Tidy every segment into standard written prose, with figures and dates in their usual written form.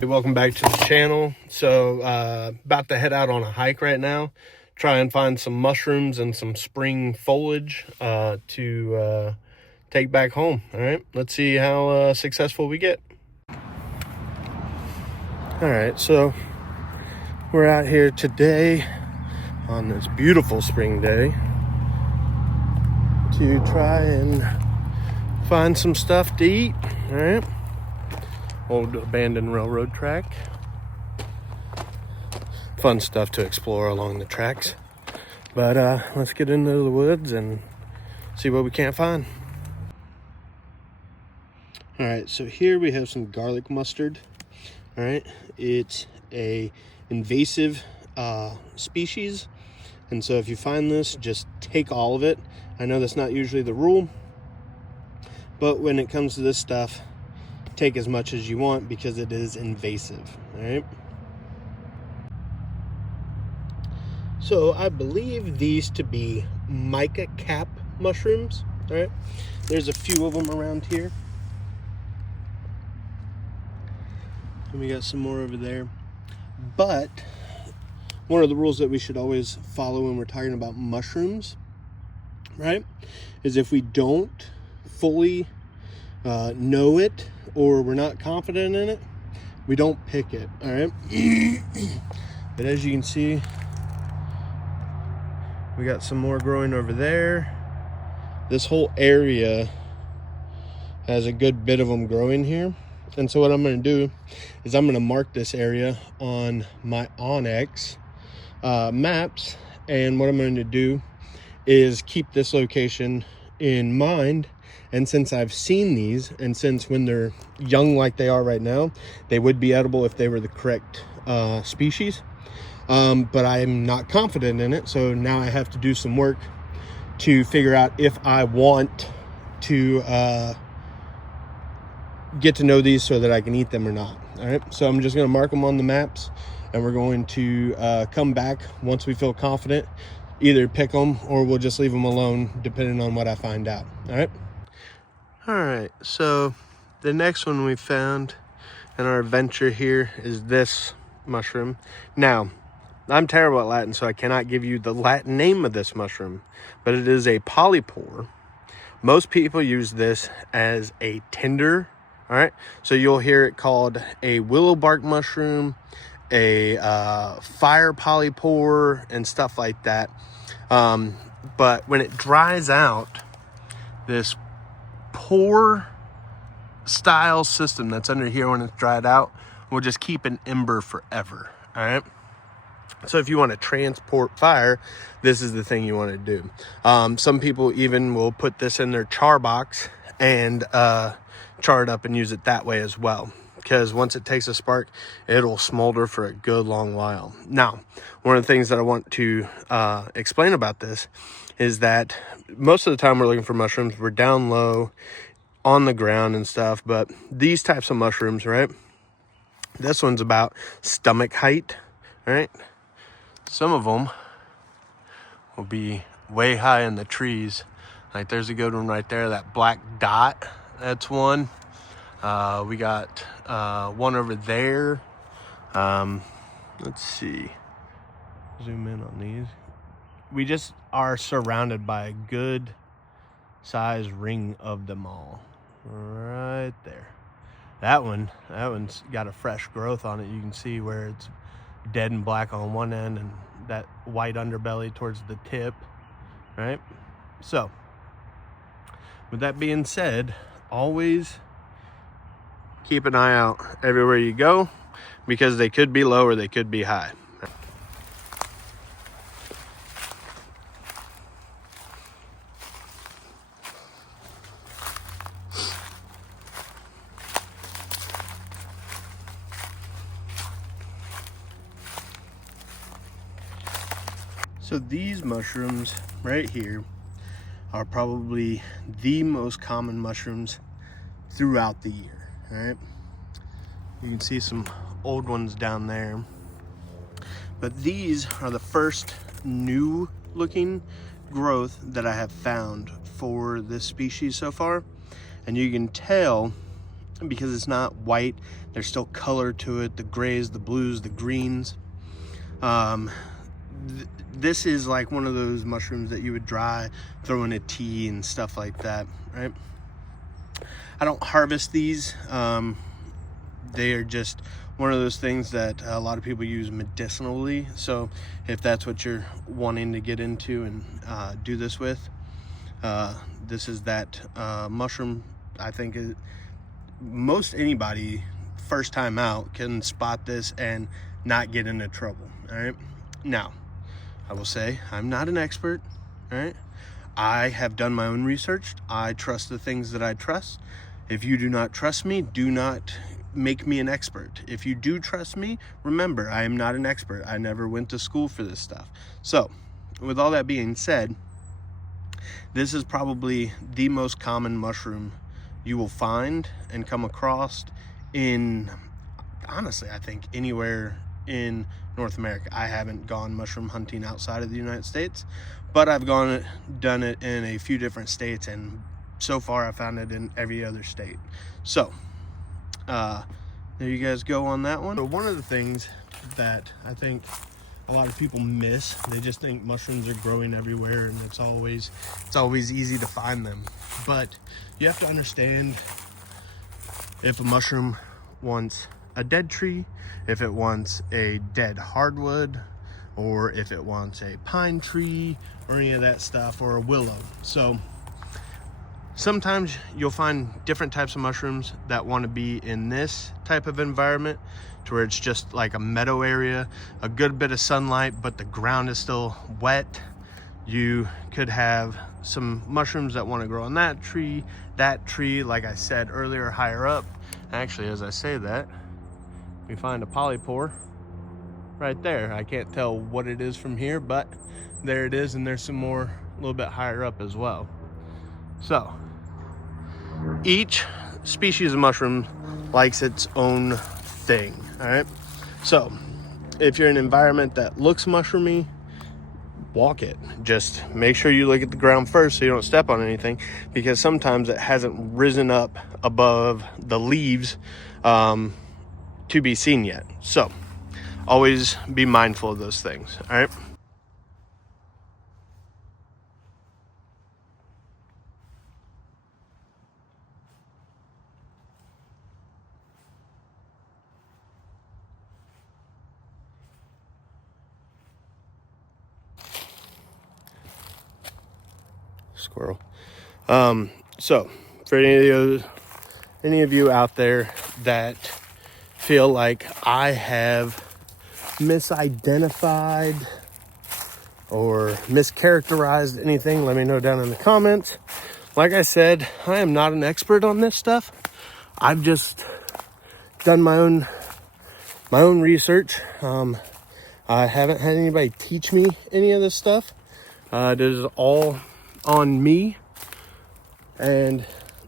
Hey, welcome back to the channel. So about to head out on a hike right now, try and find some mushrooms and some spring foliage to take back home. All right, let's see how successful we get. All right, so we're out here today on this beautiful spring day to try and find some stuff to eat. All right, old abandoned railroad track. Fun stuff to explore along the tracks. But let's get into the woods and see what we can't find. All right, so here we have some garlic mustard. All right, it's a invasive species, and so if you find this, just take all of it. I know that's not usually the rule, but when it comes to this stuff, take as much as you want because it is invasive. All right. So I believe these to be mica cap mushrooms. All right, there's a few of them around here, and we got some more over there. But one of the rules that we should always follow when we're talking about mushrooms, right, is if we don't fully know it or we're not confident in it, we don't pick it. All right. But as you can see, we got some more growing over there. This whole area has a good bit of them growing here. And so what I'm going to do is I'm going to mark this area on my Onyx maps. And what I'm going to do is keep this location in mind. And since I've seen these, and since when they're young like they are right now, they would be edible if they were the correct species. But I'm not confident in it, so now I have to do some work to figure out if I want to get to know these so that I can eat them or not. All right, so I'm just going to mark them on the maps, and we're going to come back once we feel confident, either pick them or we'll just leave them alone depending on what I find out. All right, so the next one we found in our adventure here is this mushroom. Now, I'm terrible at Latin, so I cannot give you the Latin name of this mushroom, but it is a polypore. Most people use this as a tinder, all right? So you'll hear it called a willow bark mushroom, a fire polypore, and stuff like that. But when it dries out, this pore style system that's under here when it's dried out will just keep an ember forever, all right? So if you want to transport fire, this is the thing you want to do. Some people even will put this in their char box and char it up and use it that way as well. Because once it takes a spark, it'll smolder for a good long while. Now, one of the things that I want to explain about this is that most of the time we're looking for mushrooms, we're down low on the ground and stuff. But these types of mushrooms, right? This one's about stomach height, right? Some of them will be way high in the trees. Like there's a good one right there, that black dot, that's one. We got one over there. Let's see, zoom in on these. We just are surrounded by a good size ring of them all right there. That one's got a fresh growth on it. You can see where it's dead and black on one end and that white underbelly towards the tip, right? So with that being said, always keep an eye out everywhere you go because they could be low or they could be high. So these mushrooms right here are probably the most common mushrooms throughout the year, all right? You can see some old ones down there. But these are the first new looking growth that I have found for this species so far. And you can tell because it's not white. There's still color to it, the grays, the blues, the greens. This is like one of those mushrooms that you would dry, throw in a tea and stuff like that, right? I don't harvest these. They are just one of those things that a lot of people use medicinally. So if that's what you're wanting to get into and do this with, this is that mushroom. I think most anybody first time out can spot this and not get into trouble. All right, now I will say I'm not an expert. All right, I have done my own research. I trust the things that I trust. If you do not trust me, do not make me an expert. If you do trust me, remember, I am not an expert. I never went to school for this stuff. So with all that being said, this is probably the most common mushroom you will find and come across in, honestly, I think anywhere in North America. I haven't gone mushroom hunting outside of the United States, but I've done it in a few different states, and so far I found it in every other state. So there you guys go on that one. So one of the things that I think a lot of people miss, they just think mushrooms are growing everywhere and it's always easy to find them. But you have to understand if a mushroom wants a dead tree, if it wants a dead hardwood, or if it wants a pine tree or any of that stuff, or a willow. So sometimes you'll find different types of mushrooms that want to be in this type of environment, to where it's just like a meadow area, a good bit of sunlight, but the ground is still wet. You could have some mushrooms that want to grow on that tree, like I said earlier, higher up. Actually, as I say that, we find a polypore right there. I can't tell what it is from here, but there it is, and there's some more a little bit higher up as well. So each species of mushroom likes its own thing. All right, so if you're in an environment that looks mushroomy, walk it. Just make sure you look at the ground first so you don't step on anything, because sometimes it hasn't risen up above the leaves to be seen yet. So always be mindful of those things. All right. Squirrel. So for any of you out there that feel like I have misidentified or mischaracterized anything, let me know down in the comments. Like I said, I am not an expert on this stuff. I've just done my own research. I haven't had anybody teach me any of this stuff. It is all on me. And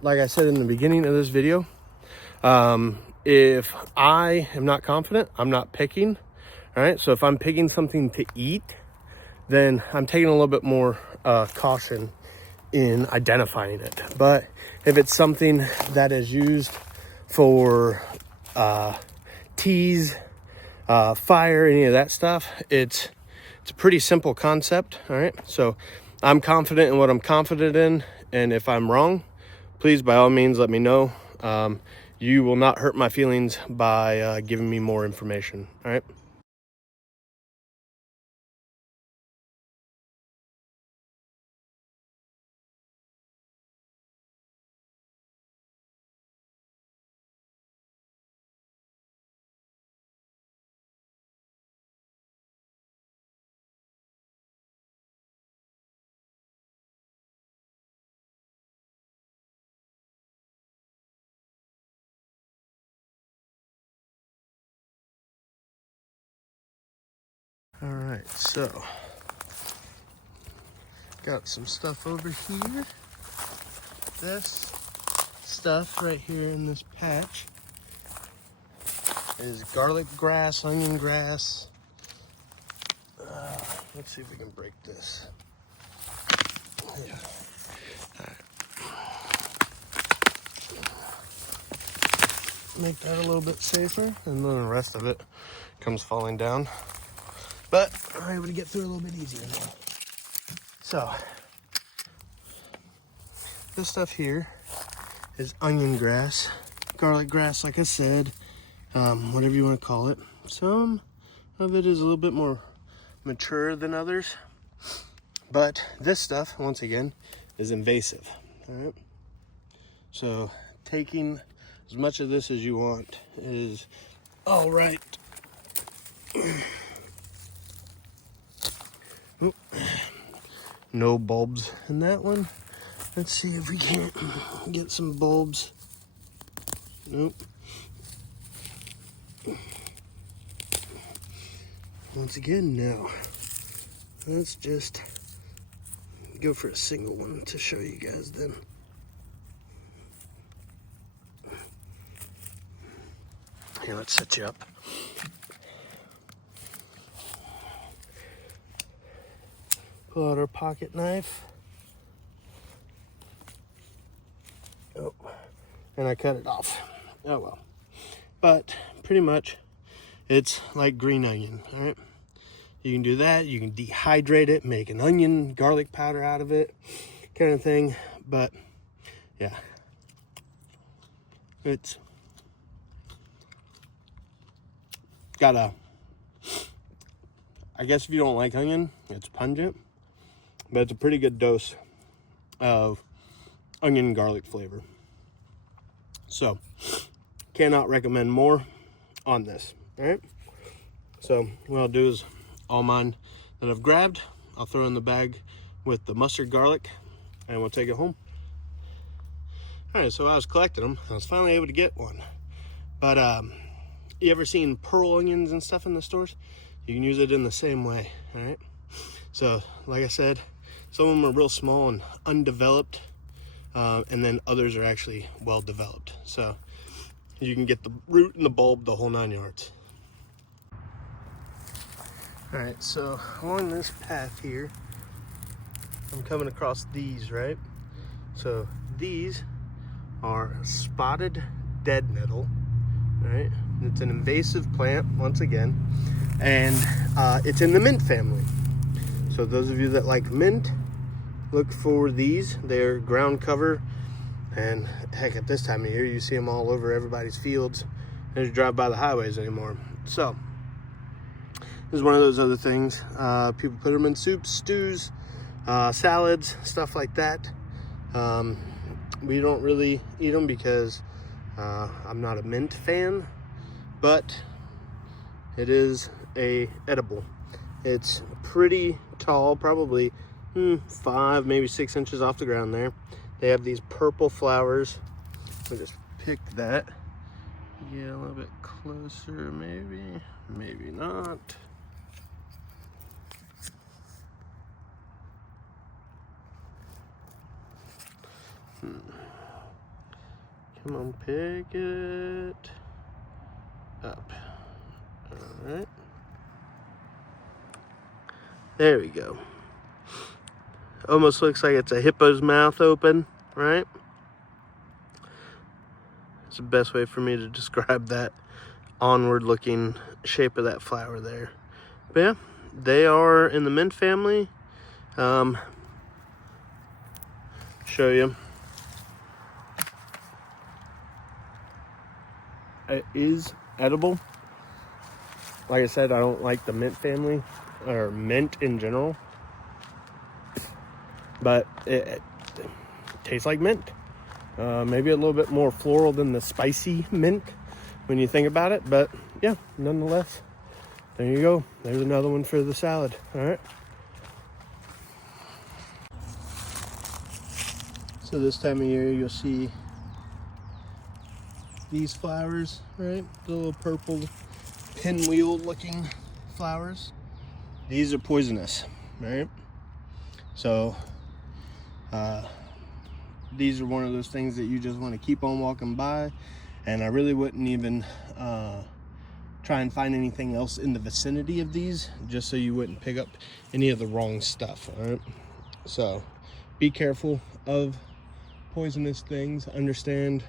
like I said in the beginning of this video, if I am not confident, I'm not picking. All right, so if I'm picking something to eat, then I'm taking a little bit more caution in identifying it. But if it's something that is used for teas, fire, any of that stuff, it's a pretty simple concept. All right, so I'm confident in what I'm confident in, and if I'm wrong, please by all means let me know. You will not hurt my feelings by giving me more information. All right. All right, so got some stuff over here. This stuff right here in this patch is garlic grass, onion grass. Let's see if we can break this. Yeah. All right. make that a little bit safer, and then the rest of it comes falling down. But I'm able to get through a little bit easier now. So this stuff here is onion grass, garlic grass, like I said, whatever you want to call it. Some of it is a little bit more mature than others, but this stuff, once again, is invasive. All right, so taking as much of this as you want is all right. Oop. No bulbs in that one. Let's see if we can't get some bulbs. Nope. Once again, no. Let's just go for a single one to show you guys then. Here, let's set you up. Pull out our pocket knife. Oh, and I cut it off. Oh well. But pretty much it's like green onion, all right? You can do that. You can dehydrate it, make an onion, garlic powder out of it, kind of thing. But yeah, it's got a, I guess if you don't like onion, it's pungent, but it's a pretty good dose of onion and garlic flavor. So cannot recommend more on this. All right, so what I'll do is all mine that I've grabbed, I'll throw in the bag with the mustard garlic, and we'll take it home. All right, so I was collecting them. I was finally able to get one. But you ever seen pearl onions and stuff in the stores? You can use it in the same way. All right, so like I said, some of them are real small and undeveloped, and then others are actually well developed. So you can get the root and the bulb, the whole 9 yards. All right, so along this path here, I'm coming across these, right? So these are spotted dead nettle, right? It's an invasive plant, once again, and it's in the mint family. So those of you that like mint, look for these. They're ground cover, and heck, at this time of year, you see them all over everybody's fields as you drive by the highways anymore. So this is one of those other things. People put them in soups, stews, salads, stuff like that. We don't really eat them because I'm not a mint fan, but it is a edible. It's pretty tall, probably 5, maybe 6 inches off the ground there. They have these purple flowers. I'll just pick that. Get a little bit closer, maybe, maybe not. Come on, pick it up. All right. There we go. Almost looks like it's a hippo's mouth open, right? It's the best way for me to describe that onward looking shape of that flower there. But yeah, they are in the mint family. Show you. It is edible. Like I said, I don't like the mint family or mint in general, but it tastes like mint. Maybe a little bit more floral than the spicy mint when you think about it, but yeah, nonetheless, there you go. There's another one for the salad. All right. So this time of year, you'll see these flowers, right? The little purple pinwheel looking flowers. These are poisonous, right? So these are one of those things that you just want to keep on walking by, and I really wouldn't even try and find anything else in the vicinity of these, just so you wouldn't pick up any of the wrong stuff. All right, so be careful of poisonous things. Understand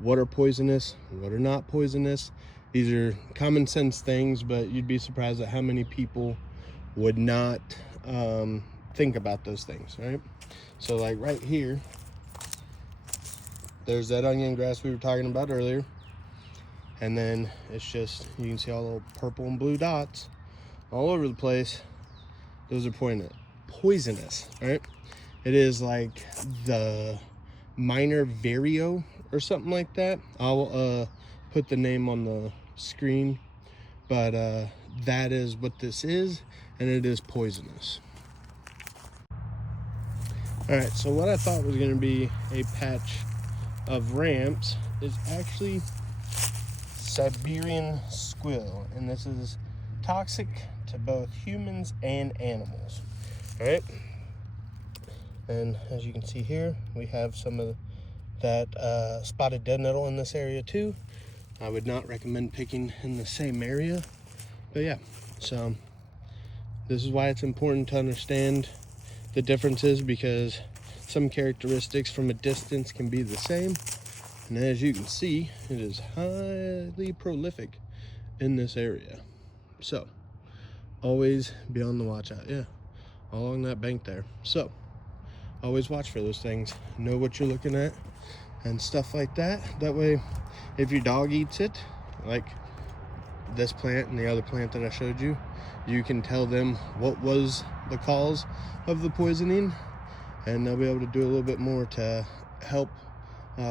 what are poisonous, what are not poisonous. These are common sense things, but you'd be surprised at how many people would not think about those things, right? So like right here, there's that onion grass we were talking about earlier. And then it's just, you can see all the little purple and blue dots all over the place. Those are poisonous, right? It is like the minor vario or something like that. I'll put the name on the screen, but that is what this is, and it is poisonous. All right, so what I thought was going to be a patch of ramps is actually Siberian squill, and this is toxic to both humans and animals. All right, and as you can see here, we have some of that spotted dead nettle in this area too. I would not recommend picking in the same area, but yeah, so this is why it's important to understand the differences, because some characteristics from a distance can be the same. And as you can see, it is highly prolific in this area. So always be on the watch out. Yeah, all along that bank there. So always watch for those things, know what you're looking at and stuff like that. That way, if your dog eats it, like this plant and the other plant that I showed you, you can tell them what was the cause of the poisoning, and they'll be able to do a little bit more to help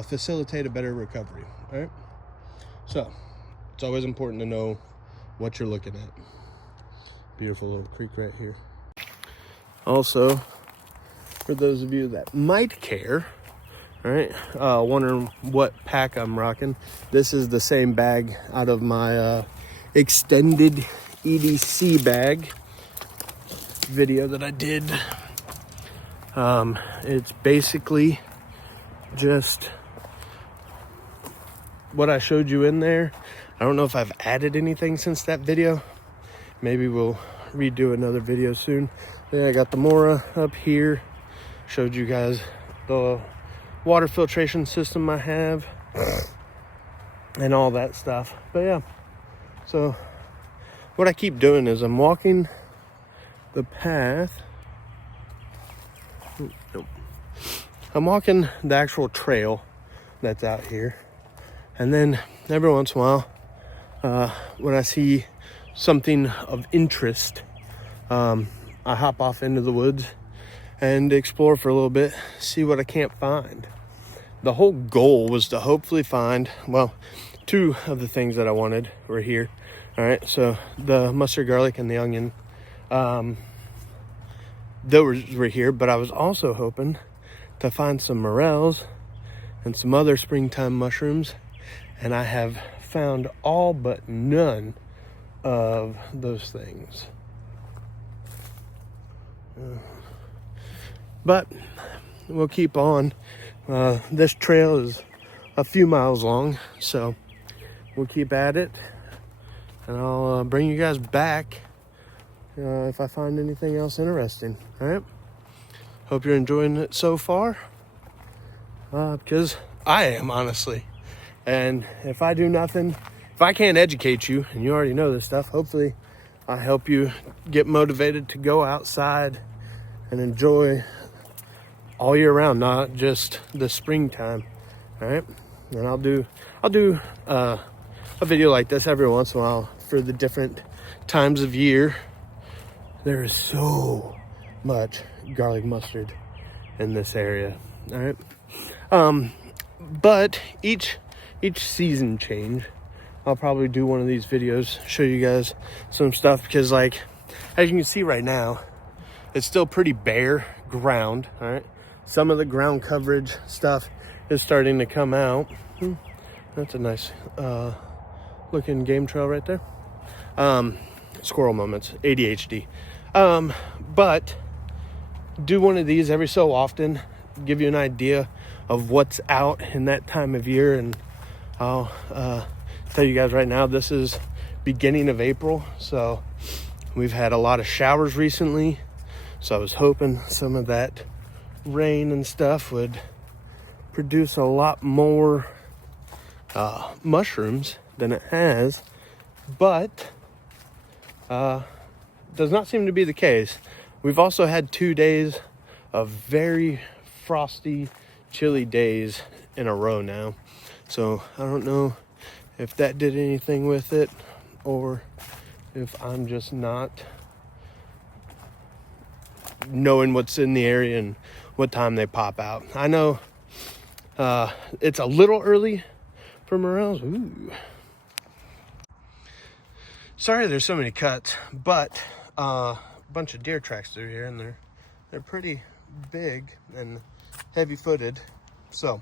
facilitate a better recovery. All right, so it's always important to know what you're looking at. Beautiful little creek right here. Also, for those of you that might care, all right, wondering what pack I'm rocking, this is the same bag out of my extended EDC bag video that I did. It's basically just what I showed you in there. I don't know if I've added anything since that video. Maybe we'll redo another video soon. Then I got the Mora up here. Showed you guys the water filtration system I have and all that stuff. But yeah, so what I keep doing is I'm walking the path. Nope. I'm walking the actual trail that's out here, and then every once in a while, when I see something of interest, I hop off into the woods and explore for a little bit, see what I can't find. The whole goal was to hopefully find, well, two of the things that I wanted were here. All right, so the mustard garlic and the onion, those were here, but I was also hoping to find some morels and some other springtime mushrooms, and I have found all but none of those things. But we'll keep on. This trail is a few miles long, so we'll keep at it, and I'll bring you guys back if I find anything else interesting. All right, hope you're enjoying it so far, because I am, honestly. And if I do nothing, if I can't educate you, and you already know this stuff, hopefully I help you get motivated to go outside and enjoy all year round, not just the springtime. All right, and I'll do a video like this every once in a while for the different times of year. There is so much garlic mustard in this area. All right, but each season change, I'll probably do one of these videos, show you guys some stuff, because like as you can see right now, it's still pretty bare ground. All right, some of the ground coverage stuff is starting to come out. That's a nice looking game trail right there. Squirrel moments, ADHD. But do one of these every so often, give you an idea of what's out in that time of year. And I'll tell you guys right now, this is beginning of April, so we've had a lot of showers recently, so I was hoping some of that rain and stuff would produce a lot more mushrooms than it has, but does not seem to be the case. We've also had 2 days of very frosty, chilly days in a row now. So I don't know if that did anything with it or if I'm just not knowing what's in the area and what time they pop out. I know it's a little early for morels. Ooh. Sorry there's so many cuts, but a bunch of deer tracks through here, and they're pretty big and heavy-footed. So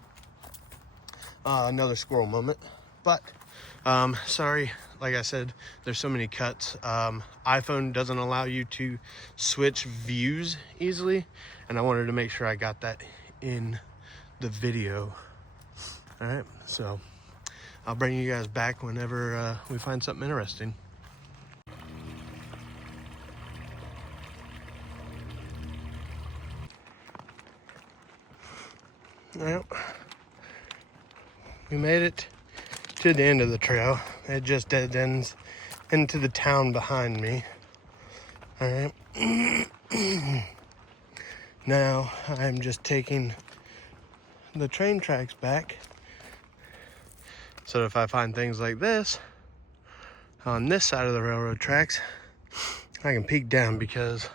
another squirrel moment. But sorry, like I said, there's so many cuts. iPhone doesn't allow you to switch views easily, and I wanted to make sure I got that in the video. All right, so I'll bring you guys back whenever we find something interesting. Well, we made it to the end of the trail. It just dead ends into the town behind me. All right. Now I'm just taking the train tracks back, so if I find things like this on this side of the railroad tracks, I can peek down, because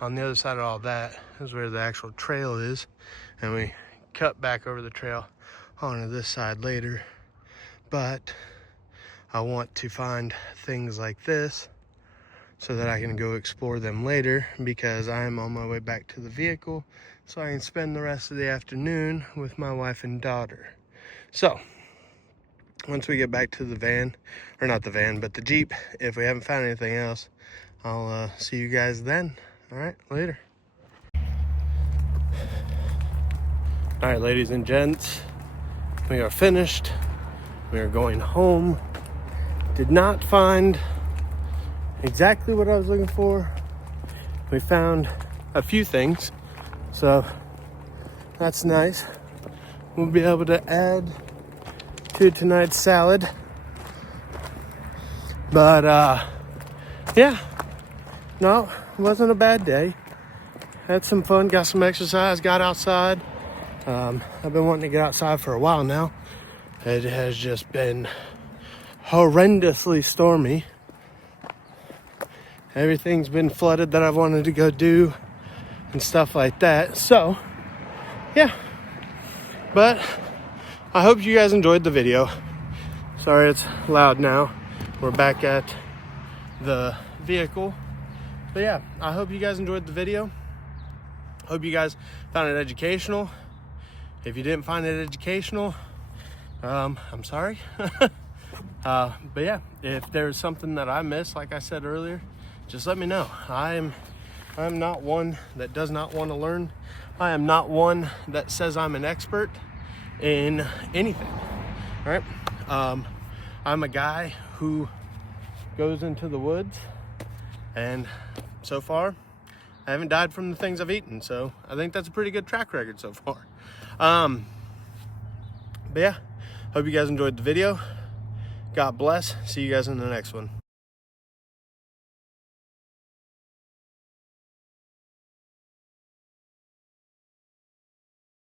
on the other side of all that is where the actual trail is, and we cut back over the trail onto this side later. But I want to find things like this so that I can go explore them later, because I'm on my way back to the vehicle so I can spend the rest of the afternoon with my wife and daughter. So once we get back to the van, or not the van, but the Jeep, if we haven't found anything else, I'll see you guys then. All right, later. All right, ladies and gents, we are finished. We are going home. Did not find exactly what I was looking for. We found a few things, so that's nice. We'll be able to add to tonight's salad. But yeah, no, it wasn't a bad day. Had some fun, got some exercise, got outside. I've been wanting to get outside for a while now. It has just been horrendously stormy. Everything's been flooded that I've wanted to go do and stuff like that. So, yeah. But I hope you guys enjoyed the video. Sorry it's loud now. We're back at the vehicle. But yeah, I hope you guys enjoyed the video. Hope you guys found it educational. If you didn't find it educational, I'm sorry. But yeah, if there's something that I missed, like I said earlier, just let me know. I'm not one that does not want to learn. I am not one that says I'm an expert in anything. All right. I'm a guy who goes into the woods, and so far I haven't died from the things I've eaten, so I think that's a pretty good track record so far. But yeah, hope you guys enjoyed the video. God bless. See you guys in the next one.